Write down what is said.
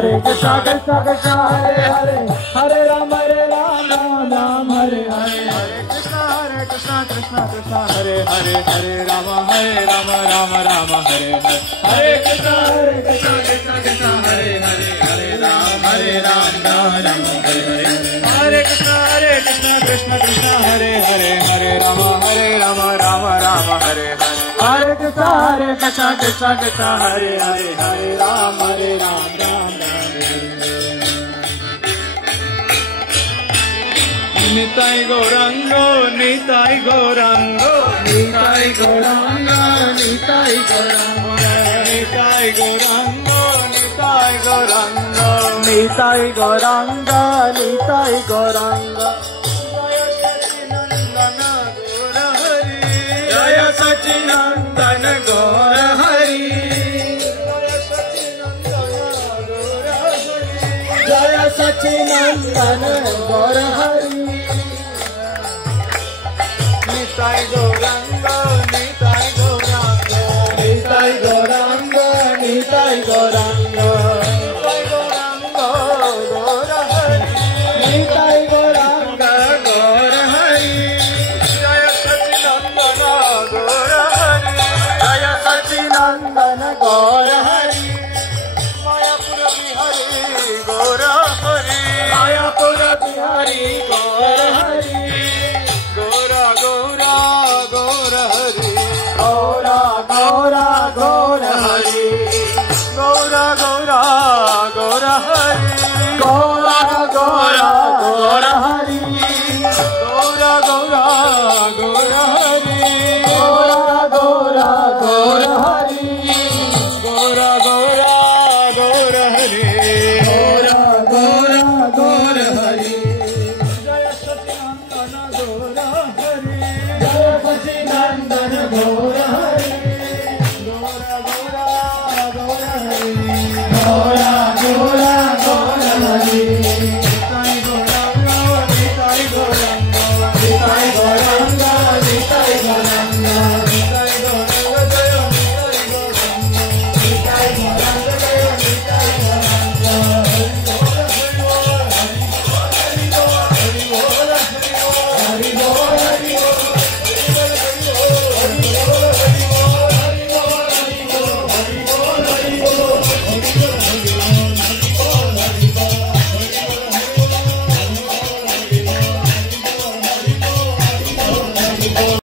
Hare Krishna Krishna Krishna Hare Hare Hare Ram Ram Ram Hare Hare Hare Krishna Krishna Krishna Hare Hare Hare Rama Rama Rama Hare Hare Hare Krishna Krishna Krishna Hare Hare Hare Ram Ram Rama Hare Hare Hare Krishna Krishna Krishna Hare Hare Hare Rama Rama Rama Hare Hare Hare Krishna Krishna Krishna Hare Hare Hare Ram Ram Nitai Gaurango, Nitai Gaurango, Nitai Gaurango, Nitai Gaurango, Nitai Gaurango, Nitai Gaurango, Nitai Gaurango, Nitai Gaurango. Jaya Sachinandana Gaura Hari, Jaya Sachinandana Gaura Hari. Nitai Gaurango, Nitai Gaurango, Nitai Gaurango, Nitai Gaurango, Nitai Gaurango, Gaura Hari, Nitai Gaurango, Gaura Hari, Jaya Sachinandana Gaura Hari, Jaya Sachinandana Gaura Hari, Mayapura Bihari Gaura Hari, Mayapura Bihari Gaura Hari. Gaura Gaura Gaura Hari, Gaura Gaura Gaura Hari, Gaura Gaura Gaura Hari, Gaura Gaura